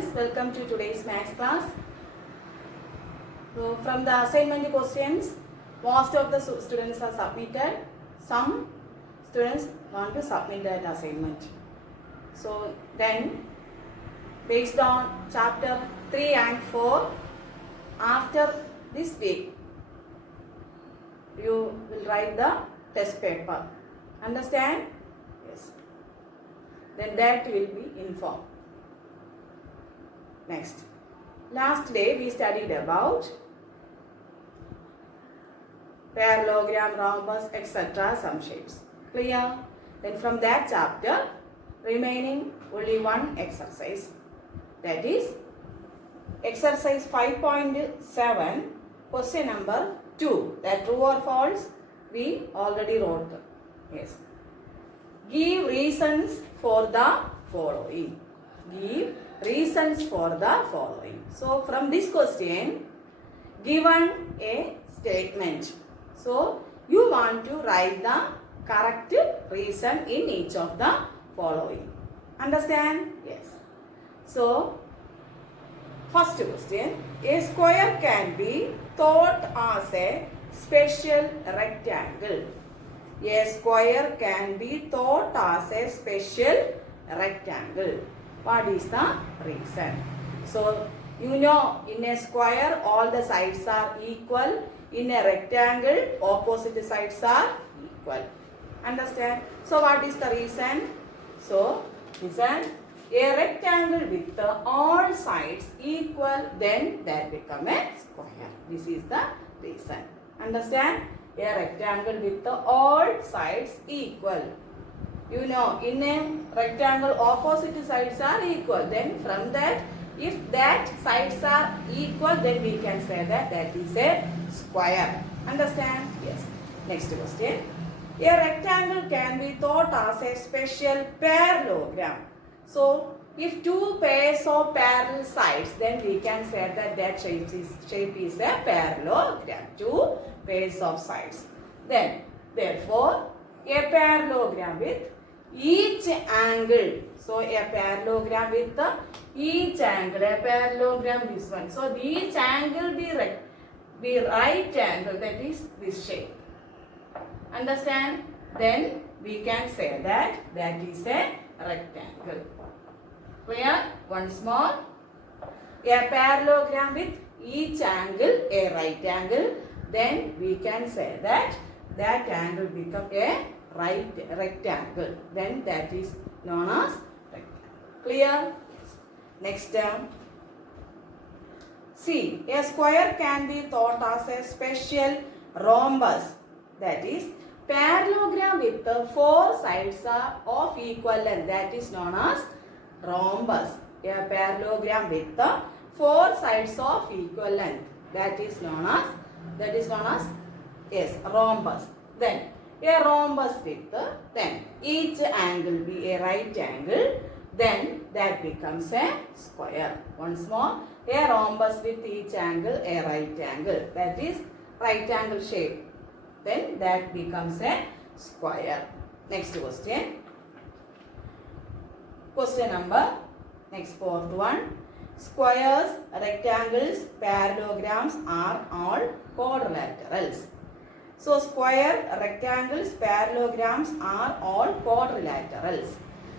students, welcome to today's maths class. So from the assignment questions, most of the students are submitted. Some students want to submit that assignment. So then, based on chapter 3 and 4, after this week, you will write the test paper. Understand? Yes. Then that will be informed. Next. Last day we studied about parallelogram, rhombus, etc. some shapes. Clear? Then from that chapter, remaining only one exercise. That is exercise 5.7, question number 2. That true or false, we already wrote. Yes. Give reasons for the following. Give reasons for the following. So from this question, given a statement. So you want to write the correct reason in each of the following. Understand? Yes. So first question, a square can be thought as a special rectangle. A square can be thought as a special rectangle. What is the reason? So, you know, in a square all the sides are equal. In a rectangle opposite sides are equal. Understand? So, what is the reason? So, listen. A rectangle with all sides equal, then that become a square. This is the reason. Understand? A rectangle with all sides equal. You know, in a rectangle opposite sides are equal. Then from that, if that sides are equal, then we can say that that is a square. Understand? Yes. Next question. A rectangle can be thought as a special parallelogram. So, if two pairs of parallel sides, then we can say that that shape is a parallelogram. Two pairs of sides. Then, therefore, a parallelogram with each angle. So, a parallelogram with each angle. A parallelogram this one. So, each angle be right angle. That is this shape. Understand? Then we can say that that is a rectangle. Clear? Once more. A parallelogram with each angle a right angle. Then we can say that that angle become a right rectangle. Then that is known as rectangle. Clear? Next term. See, a square can be thought as a special rhombus. That is parallelogram with the four sides are of equal length. That is known as rhombus. A parallelogram with the four sides of equal length. That is known as yes, rhombus. Then a rhombus with then each angle be a right angle. Then that becomes a square. Once more, a rhombus with each angle a right angle. That is right angle shape. Then that becomes a square. Next question. Question number, next fourth one. Squares, rectangles, parallelograms are all quadrilaterals. So, square, rectangles, parallelograms are all quadrilaterals.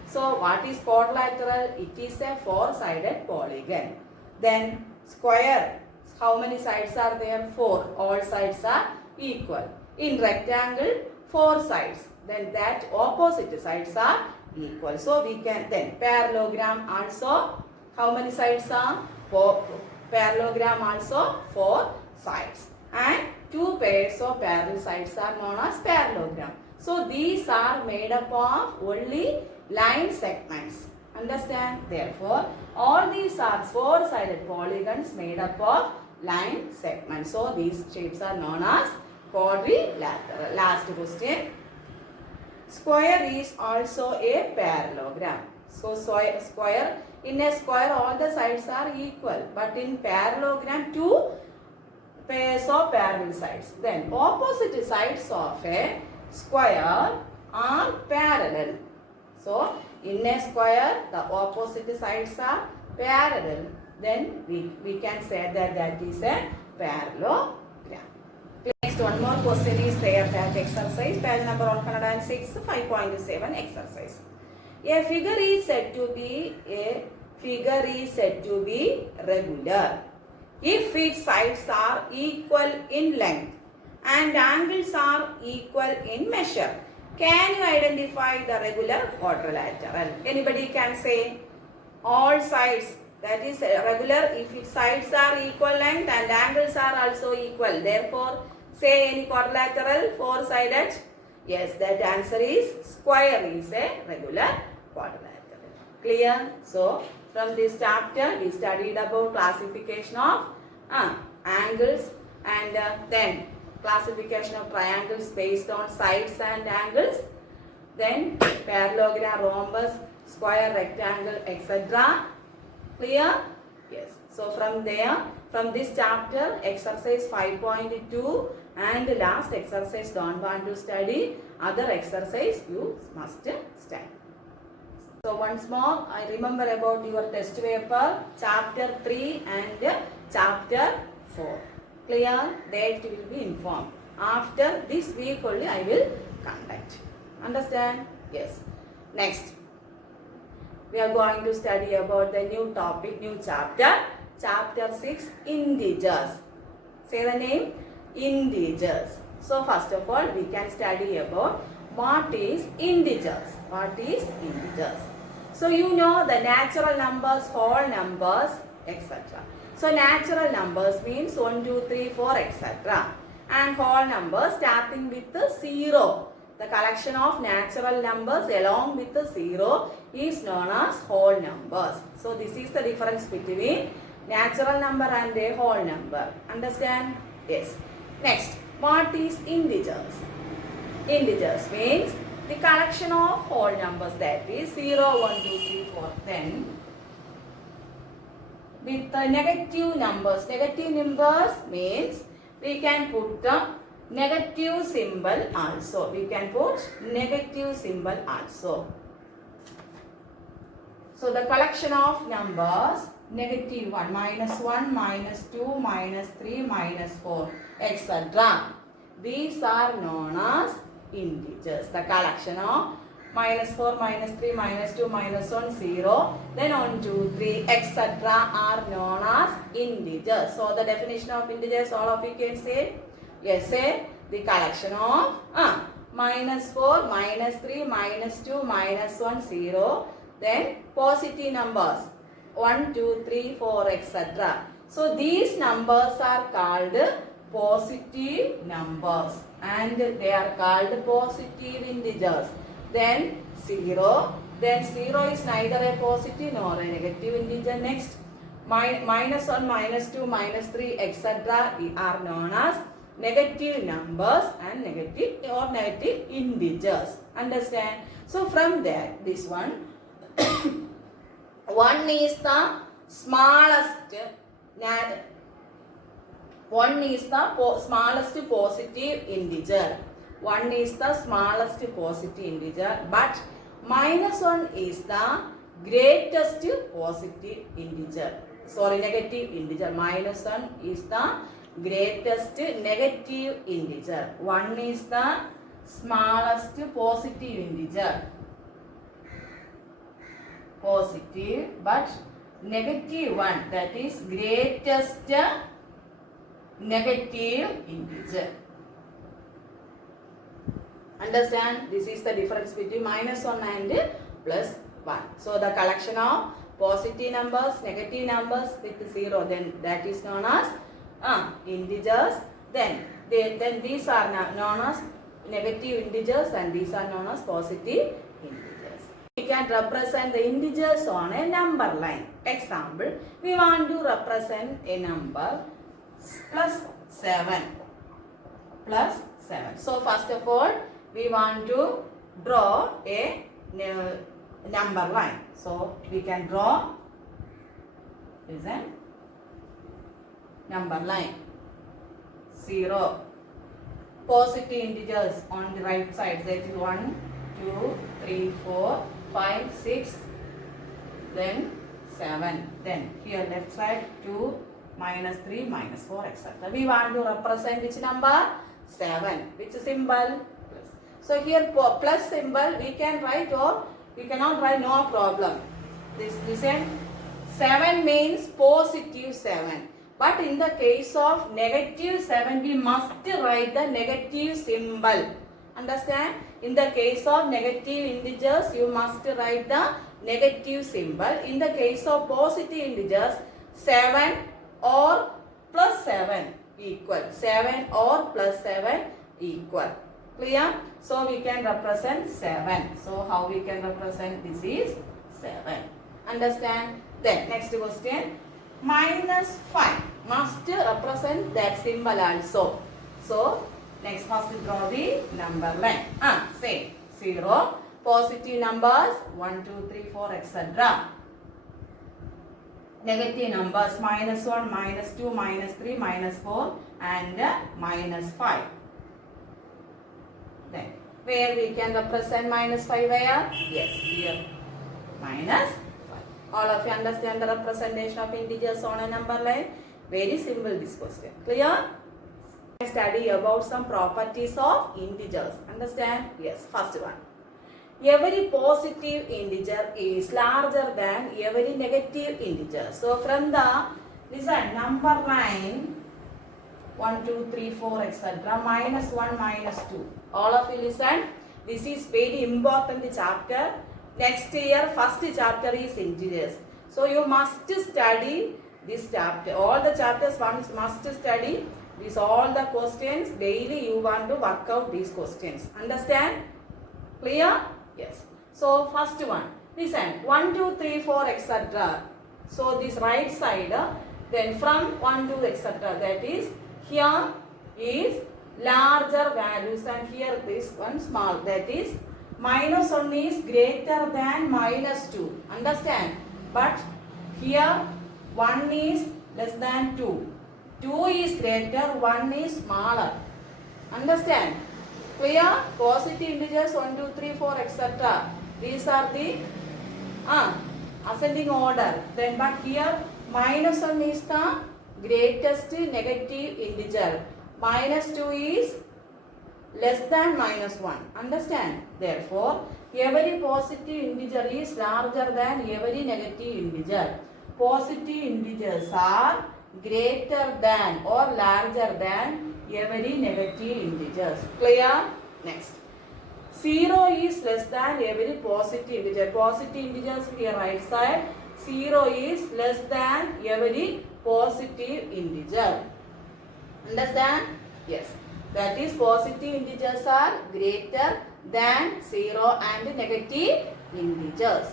So, what is quadrilateral? It is a four-sided polygon. Then, square, how many sides are there? Four. All sides are equal. In rectangle, four sides. Then that opposite sides are equal. So, we can then parallelogram also, how many sides are? Four. Parallelogram also four sides. And two pairs of parallel sides are known as parallelogram. So, these are made up of only line segments. Understand? Therefore, all these are four-sided polygons made up of line segments. So, these shapes are known as quadrilateral. Last question. Square is also a parallelogram. So, square, in a square all the sides are equal. But in parallelogram, two pairs of parallel sides. Then opposite sides of a square are parallel. So, in a square, the opposite sides are parallel, then we can say that that is a parallelogram. Next, one more question is there, that exercise, page number 106, 5.7 exercise. A figure is said to be regular if its sides are equal in length and angles are equal in measure. Can you identify the regular quadrilateral? Anybody can say all sides, that is regular if its sides are equal length and angles are also equal. Therefore, say any quadrilateral, four-sided. Yes, that answer is square is a regular quadrilateral. Clear? So, from this chapter, we studied about classification of angles and then classification of triangles based on sides and angles, then parallelogram, rhombus, square, rectangle, etc. Clear? Yes. So from there, from this chapter, exercise 5.2 and last exercise don't want to study, other exercise you must study. So once more, I remember about your test paper, chapter 3 and chapter 4. Clear? That will be informed. After this week only I will conduct. Understand? Yes. Next, we are going to study about the new topic, new chapter. Chapter 6, integers. Say the name, integers. So first of all, we can study about what is integers. What is integers? So you know the natural numbers, whole numbers, etc. So natural numbers means 1, 2, 3, 4, etc. And whole numbers starting with the 0. The collection of natural numbers along with the 0 is known as whole numbers. So this is the difference between natural number and a whole number. Understand? Yes. Next, what is integers? Integers means the collection of whole numbers, that is 0, 1, 2, 3, 4, 10 with the negative numbers. Negative numbers means we can put the negative symbol also. We can put negative symbol also. So the collection of numbers, negative 1, minus 2, minus 3, minus 4, etc. These are known as integers. The collection of minus 4, minus 3, minus 2, minus 1, 0, then 1, 2, 3, etc. are known as integers. So the definition of integers, all of you can say. Yes, say the collection of minus 4, minus 3, minus 2, minus 1, 0, then positive numbers 1, 2, 3, 4, etc. So these numbers are called positive numbers and they are called positive integers. Then 0 is neither a positive nor a negative integer. Next, minus 1, minus 2, minus 3, etc. are known as negative numbers and negative integers. Understand? So from there, this one, 1 is the smallest positive integer. 1 is the smallest positive integer, but minus 1 is the greatest positive integer. Sorry, negative integer. Minus 1 is the greatest negative integer. 1 is the smallest positive integer. Positive, but negative 1, that is greatest negative integer. Understand? This is the difference between minus 1 and plus 1. So the collection of positive numbers, negative numbers with 0, then that is known as integers. Then these are known as negative integers and these are known as positive integers. We can represent the integers on a number line. Example, we want to represent a number plus 7. So first of all, we want to draw a number line. So we can draw is a number line. 0. Positive integers on the right side, that is 1, 2, 3, 4, 5, 6, then 7. Then here left side 2, minus 3, minus 4, etc. We want to represent which number? 7. Which symbol? Plus. So here plus symbol we can write or we cannot write, no problem. Listen, 7 means positive 7. But in the case of negative 7, we must write the negative symbol. Understand? In the case of negative integers, you must write the negative symbol. In the case of positive integers, 7 or plus 7 equal. 7 or plus 7 equal. Clear? So we can represent 7. So how we can represent this is 7. Understand? Then next question. Minus 5 must represent that symbol also. So next first draw the number line. Say 0. Positive numbers 1, 2, 3, 4, etc. Negative numbers minus 1, minus 2, minus 3, minus 4 and minus 5. Then where we can represent minus 5 where? Yes, here. Minus 5. All of you understand the representation of integers on a number line? Very simple this question. Clear? Study about some properties of integers. Understand? Yes. First one. Every positive integer is larger than every negative integer. So from the listen number line 1, 2, 3, 4, etc. minus 1, minus 2. All of you listen. This is very important chapter. Next year, first chapter is integers. So you must study this chapter. All the chapters one must study. These all the questions. Daily you want to work out these questions. Understand? Clear? Yes. So first one. Listen. 1, 2, 3, 4, etc. So this right side. Then from 1 to etc. That is here is larger values and here this one small. That is minus 1 is greater than minus 2. Understand? But here 1 is less than 2. 2 is greater, 1 is smaller. Understand? Clear? Positive integers 1, 2, 3, 4, etc. These are the ascending order. Then but here minus 1 is the greatest negative integer. Minus 2 is less than minus 1. Understand? Therefore, every positive integer is larger than every negative integer. Positive integers are greater than or larger than every negative integers. Clear? Next. 0 is less than every positive integer. Positive integers here right side. 0 is less than every positive integer. Understand? Yes. That is positive integers are greater than 0 and negative integers.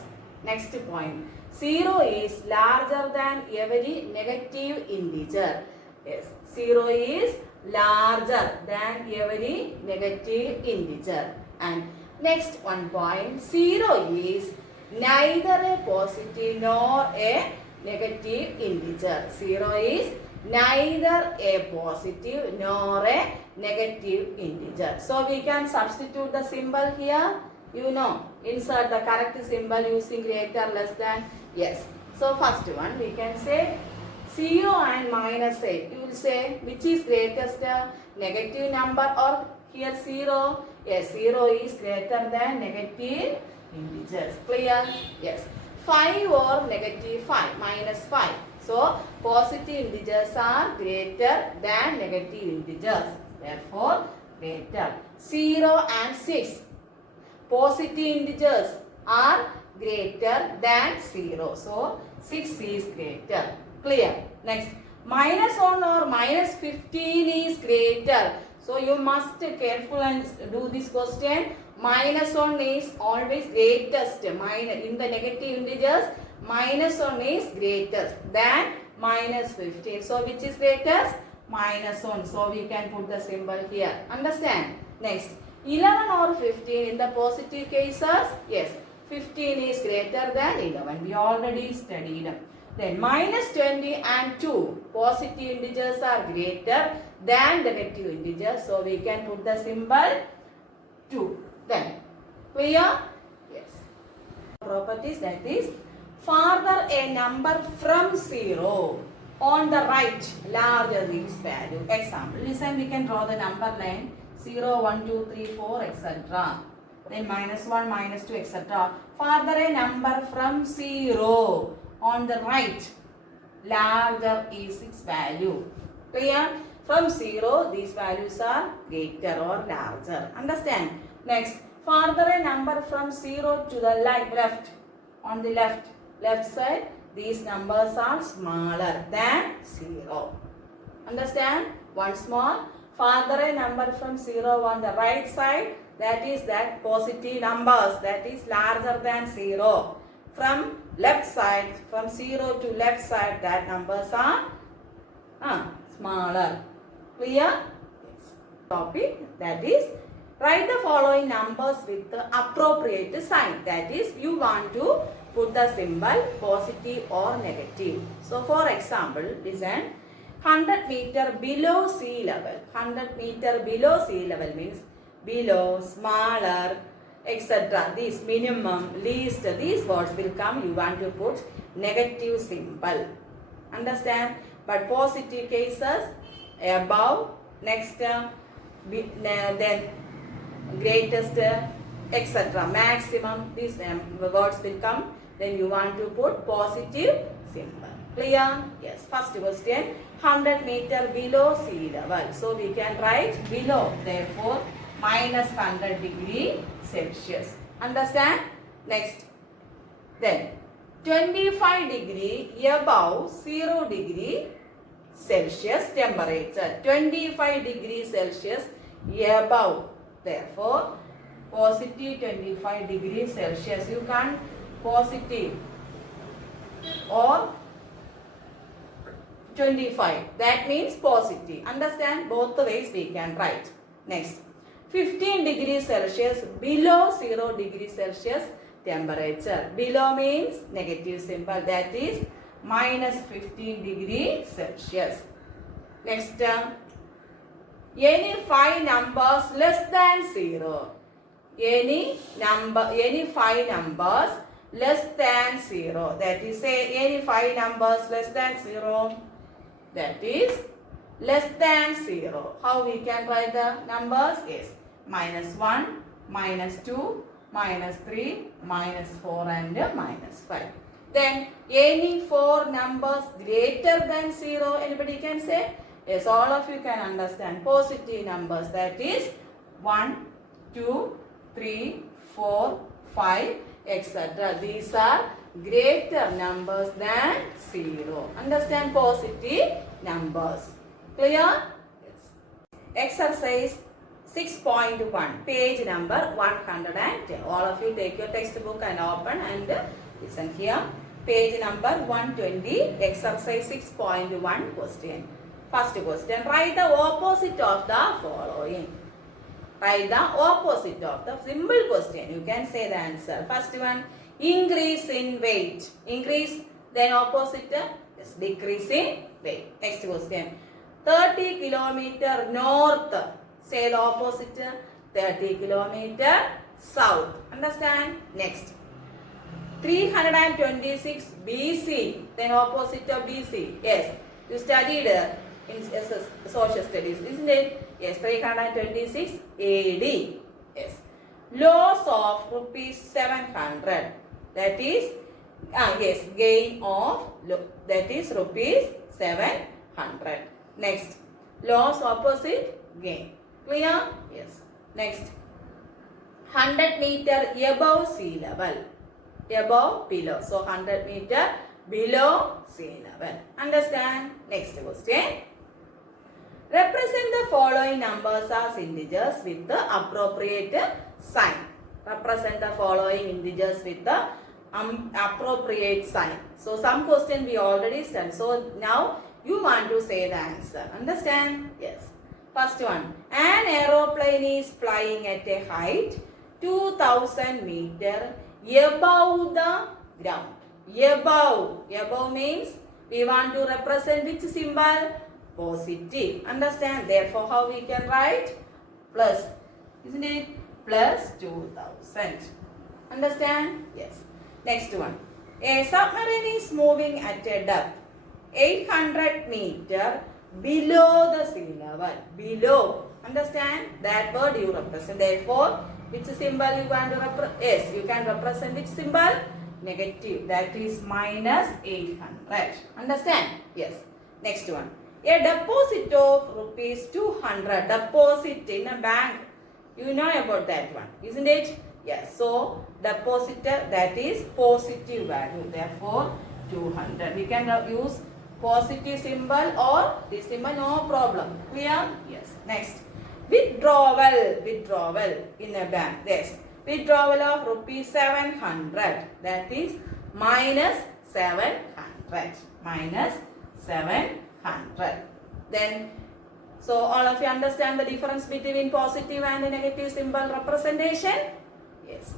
Next point. 0 is larger than every negative integer. Yes. 0 is larger than every negative integer. And next one point. 0 is neither a positive nor a negative integer. 0 is neither a positive nor a negative integer. So we can substitute the symbol here. You know, insert the correct symbol using greater, less than. Yes. So first one we can say 0 and minus 8. You will say which is greatest, negative number or here 0? Yes, 0 is greater than negative integers. Clear? Yes. 5 or negative 5, minus 5. So positive integers are greater than negative integers. Therefore, greater. 0 and 6. Positive integers are greater than 0. So, 6 is greater. Clear? Next, minus 1 or minus 15 is greater. So, you must careful and do this question. Minus 1 is always greatest. In the negative integers, minus 1 is greater than minus 15. So, which is greatest? Minus 1. So, we can put the symbol here. Understand? Next, 11 or 15 in the positive cases? Yes, 15 is greater than 11. We already studied. Then minus 20 and 2. Positive integers are greater than negative integers. So, we can put the symbol 2. Then, clear? Yes. Properties, that is Farther a number from 0 on the right, larger its value. Example, listen, we can draw the number line 0, 1, 2, 3, 4, etc. Then -1, -2, etc. Farther a number from 0 on the right, larger is its value. Clear? From 0, these values are greater or larger. Understand? Next, farther a number from 0 to the left, on the left side, these numbers are smaller than 0. Understand? Once more, farther a number from 0 on the right side, that is that positive numbers, that is larger than 0. From left side, from 0 to left side, that numbers are smaller. Clear? Yes. Topic, that is, write the following numbers with the appropriate sign. That is, you want to put the symbol positive or negative. So, for example, listen, 100 meter below sea level. 100 meter below sea level means below, smaller, etc. These minimum, least, these words will come. You want to put negative symbol. Understand? But positive cases, above, next, then greatest, etc. Maximum, these words will come. Then you want to put positive symbol. Clear? Yes. First question, 100 meter below sea level. So we can write below. Therefore, -100 degree Celsius. Understand? Next. Then 25 degree above 0 degree Celsius temperature. 25 degree Celsius above. Therefore, positive 25 degree Celsius. You can't positive or 25. That means positive. Understand? Both the ways we can write. Next. 15 degrees Celsius below 0 degrees Celsius temperature. Below means negative symbol. That is -15 degrees Celsius. Next, any 5 numbers less than 0. Any 5 numbers less than 0. That is, say any 5 numbers less than 0. That is less than 0. How we can write the numbers? Yes. -1, -2, -3, -4 and -5. Then any 4 numbers greater than 0, anybody can say? Yes, all of you can understand. Positive numbers, that is 1, 2, 3, 4, 5, etc. These are greater numbers than 0. Understand positive numbers. Clear? Yes. Exercise 6.1, page number 110. All of you take your textbook and open and listen here. Page number 120, exercise 6.1 question. First question, write the opposite of the following. Write the opposite of the simple question. You can say the answer. First one, increase in weight. Increase, then opposite, yes, decrease in weight. Next question, 30 kilometer north. Say the opposite, 30 kilometer south. Understand? Next, 326 BC. Then opposite of BC. Yes, you studied in social studies, isn't it? Yes, 326 AD. Yes. Loss of rupees 700. That is, yes, gain of, that is rupees 700. Next, loss opposite, gain. Clear? Yes. Next, 100 meter above sea level. Above, below. So, 100 meter below sea level. Understand? Next question. Represent the following numbers as integers with the appropriate sign. Represent the following integers with the appropriate sign. So, some question we already studied. So, now you want to say the answer. Understand? Yes. First one. An aeroplane is flying at a height 2000 meter above the ground. Above. Above means we want to represent which symbol? Positive. Understand? Therefore, how we can write? Plus. Isn't it? Plus 2000. Understand? Yes. Next one. A submarine is moving at a depth 800 meter below the sea level. Below. Understand? That word you represent. Therefore, which symbol you want to represent? Yes, you can represent which symbol? Negative. That is minus 800. Understand? Yes. Next one. A deposit of rupees 200. Deposit in a bank. You know about that one, isn't it? Yes. So, depositor, that is positive value. Therefore, 200. We can use positive symbol or this symbol, no problem. Clear? Yes. Next. Withdrawal. Withdrawal in a bank. Yes. Withdrawal of rupees 700. That is minus 700. Minus 700. Then, so all of you understand the difference between positive and negative symbol representation? Yes.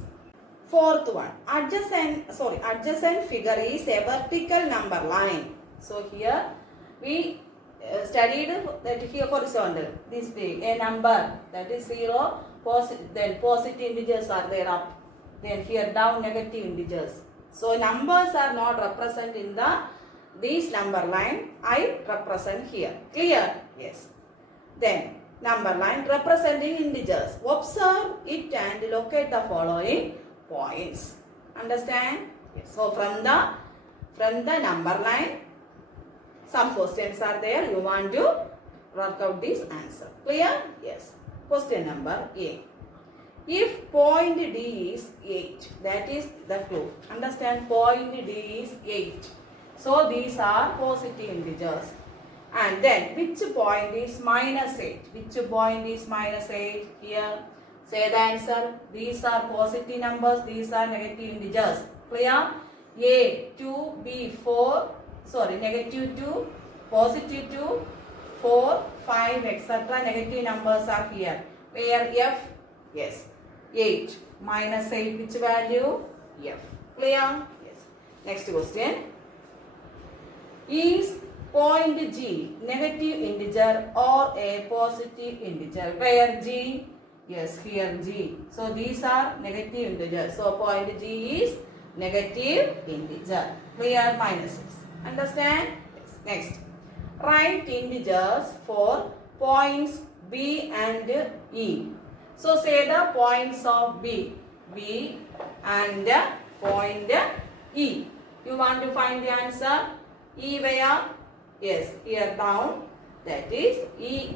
Fourth one. Adjacent figure is a vertical number line. So here we studied that here horizontal. This way a number that is 0. Then positive integers are there up. Then here down negative integers. So numbers are not represented in this number line. I represent here. Clear? Yes. Then number line representing integers. Observe it and locate the following points. Understand? Yes. So from the number line, some questions are there. You want to work out this answer. Clear? Yes. Question number A. If point D is 8, that is the clue. Understand? Point D is 8. So these are positive integers. And then which point is minus 8? Which point is minus 8? Here. Say the answer. These are positive numbers. These are negative integers. Clear? A, 2, B, 4. Sorry, negative 2, positive 2, 4, 5, etc. Negative numbers are here. Where F? Yes. 8. Minus 8. Which value? F. Clear? Yes. Next question. Is point G negative integer or a positive integer? Where G? Yes, here G. So these are negative integers. So point G is negative integer. Clear? Minus 6. Understand? Yes. Next. Write integers for points B and E. So say the points of B. B and point E. You want to find the answer? E where? Yes, here down. That is E.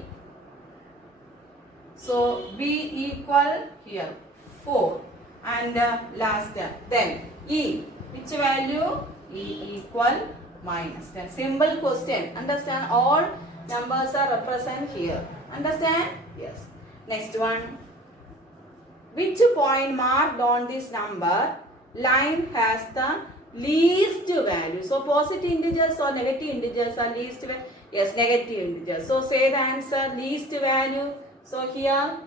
So B equal here 4. And last then E. Which value? E equal minus 10. Simple question. Understand? All numbers are represented here. Understand? Yes. Next one. Which point marked on this number line has the least value? So positive integers or negative integers are least value? Yes, negative integers. So say the answer, least value. So here,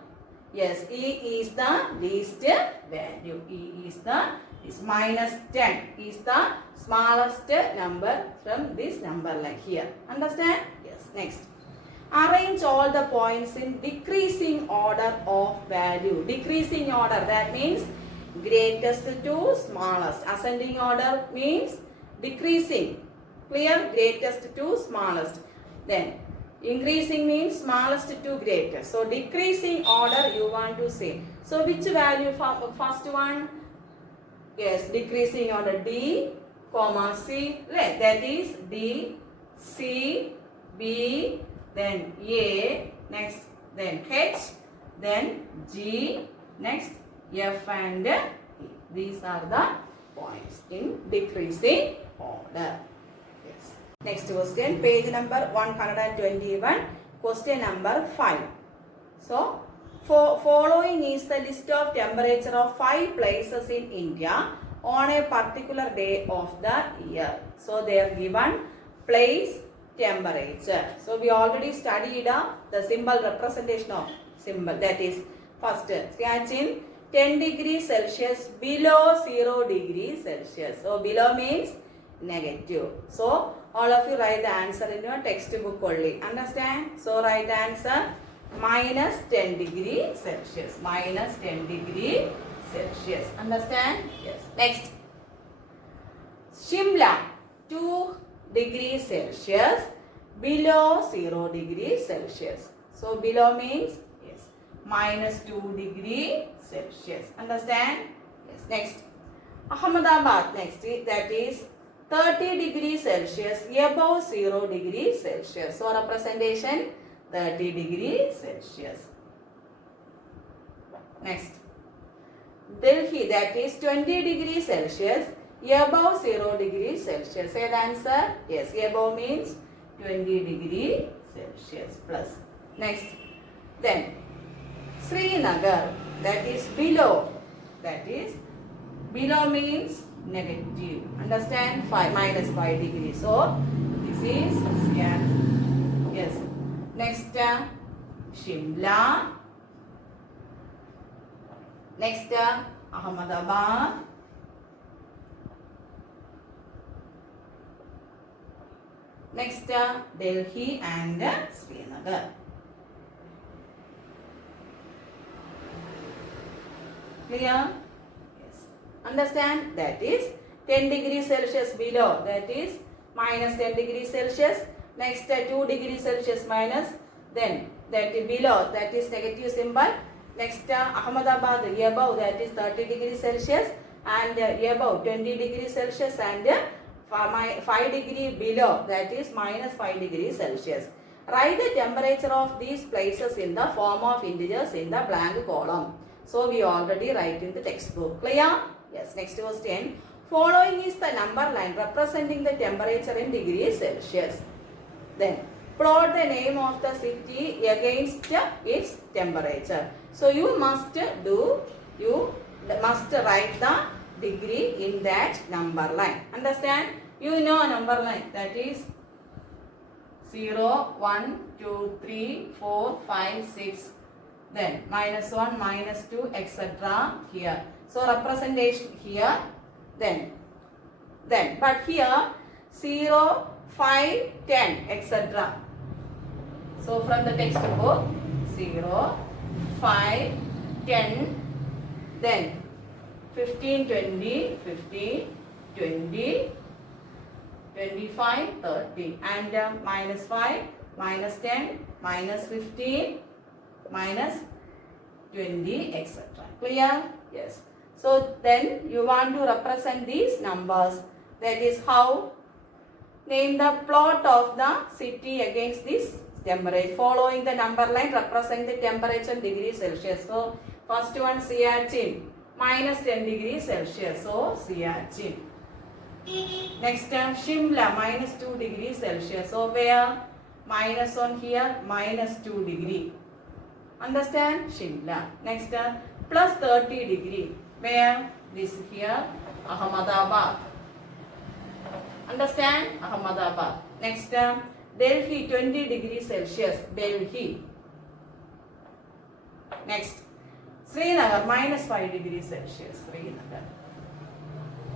yes, E is the least value. E is minus 10 is the smallest number from this number line here. Understand? Yes. Next. Arrange all the points in decreasing order of value. Decreasing order, that means greatest to smallest. Ascending order means decreasing. Clear? Greatest to smallest. Then increasing means smallest to greatest. So decreasing order you want to say. So which value first one? Yes, decreasing order D, comma C. That is D, C, B, then A, next, then H, then G, next F and E. These are the points in decreasing order. Yes. Next question, page number 121, question number 5. So, following is the list of temperature of 5 places in India on a particular day of the year. So, they are given place, temperature. So, we already studied the symbol representation of symbol. That is, first, sketch in 10 degrees Celsius below 0 degrees Celsius. So, below means negative. So, all of you write the answer in your textbook only. Understand? So, write the answer minus 10 degrees Celsius. Minus 10 degrees Celsius. Understand? Yes. Next. Shimla 2 degrees Celsius below 0 degrees Celsius. So below means yes, minus 2 degree Celsius. Understand? Yes. Next, Ahmedabad next, that is 30 degrees Celsius above 0 degrees Celsius. So representation 30 degrees Celsius. Next, Delhi, that is 20 degrees Celsius above 0 degrees Celsius. Say the answer. Yes, above means 20 degrees Celsius plus. Next, then Srinagar, that is below. That is below means negative. Understand? Minus 5 degrees. So this is scan. Yes. Next, Shimla. Next, Ahmedabad. Next, Delhi and Srinagar. Clear? Yes. Understand? That is 10 degrees Celsius below. That is minus 10 degrees Celsius. Next, 2 degrees Celsius minus. Then that is below. That is negative symbol. Next, Ahmedabad above, that is 30 degrees Celsius, and above 20 degrees Celsius, and 5 degree below, that is minus 5 degrees Celsius. Write the temperature of these places in the form of integers in the blank column. So we already write in the textbook. Clear? Yes. Next question. Following is the number line representing the temperature in degrees Celsius. Then plot the name of the city against its temperature. So you must write the degree in that number line. Understand? You know a number line, that is 0, 1, 2, 3, 4, 5, 6. Then minus 1, minus 2, etc. here. So representation here. Then but here 0, 5, 10, etc. So from the textbook 0, 5, 10, then 15, 20, 15, 20, 25, 30, and minus 5, minus 10, minus 15, minus 20, etc. Clear? Yes. So then you want to represent these numbers. That is how. Name the plot of the city against this temperature. Following the number line represent the temperature in degrees Celsius. So first one, Siachen, minus 10 degrees Celsius. So Siachen. Next, Shimla, minus 2 degrees Celsius. So where? Minus 1 here, minus 2 degree. Understand? Shimla. Next, plus 30 degree. Where? This here, Ahmedabad. Understand? Ahmedabad. Next, Delhi, 20 degrees Celsius. Delhi. Next, Srinagar, minus 5 degrees Celsius. Srinagar.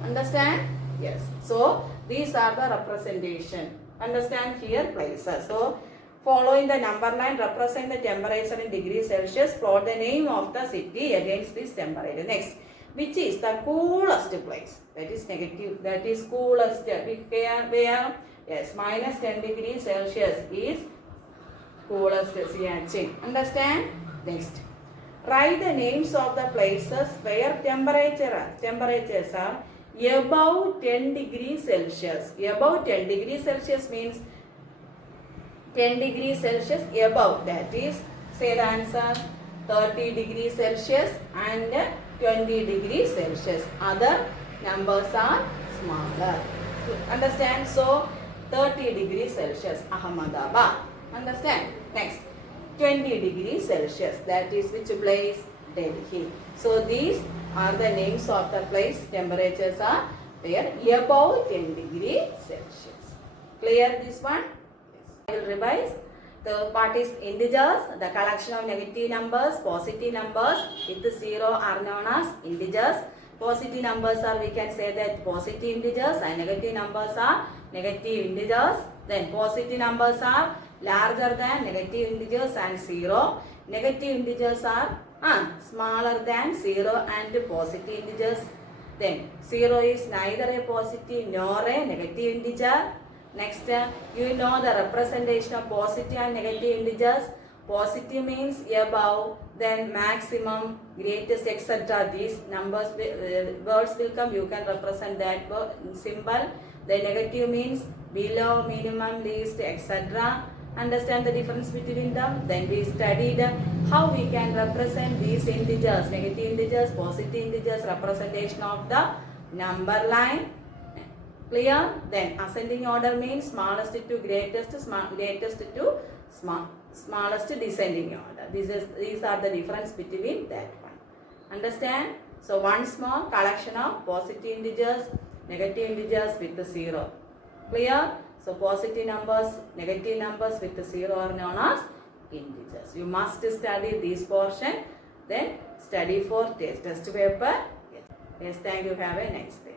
Understand? Yes. So these are the representation. Understand here places. So following the number line represent the temperature in degrees Celsius. Plot the name of the city against this temperature. Next, which is the coolest place? That is negative. That is coolest. Where? Yes, minus 10 degrees Celsius is coolest. Siachen. Understand? Next, write the names of the places where temperatures are above 10 degrees Celsius. Above 10 degrees Celsius means 10 degrees Celsius above. That is, say the answer, 30 degrees Celsius and 20 degrees Celsius. Other numbers are smaller. Understand? So 30 degrees Celsius, Ahmedabad. Understand? Next, 20 degrees Celsius. That is which place? Delhi. So these are the names of the place. Temperatures are there above 10 degrees Celsius. Clear this one? Yes. I will revise. The part is integers. The collection of negative numbers, positive numbers with 0 are known as integers. Positive numbers are, we can say that positive integers, and negative numbers are negative integers. Then positive numbers are larger than negative integers and 0. Negative integers are smaller than 0 and positive integers. Then 0 is neither a positive nor a negative integer. Next, you know the representation of positive and negative integers. Positive means above, then maximum, greatest, etc. These numbers, words will come. You can represent that symbol. The negative means below, minimum, least, etc. Understand the difference between them. Then we studied how we can represent these integers, negative integers, positive integers, representation of the number line. Clear? Then ascending order means smallest to greatest, greatest to smallest descending order. These are the difference between that one. Understand? So once more, collection of positive integers, negative integers with the 0. Clear? So positive numbers, negative numbers with the 0 are known as integers. You must study this portion, then study for test paper. Yes, thank you. Have a nice day.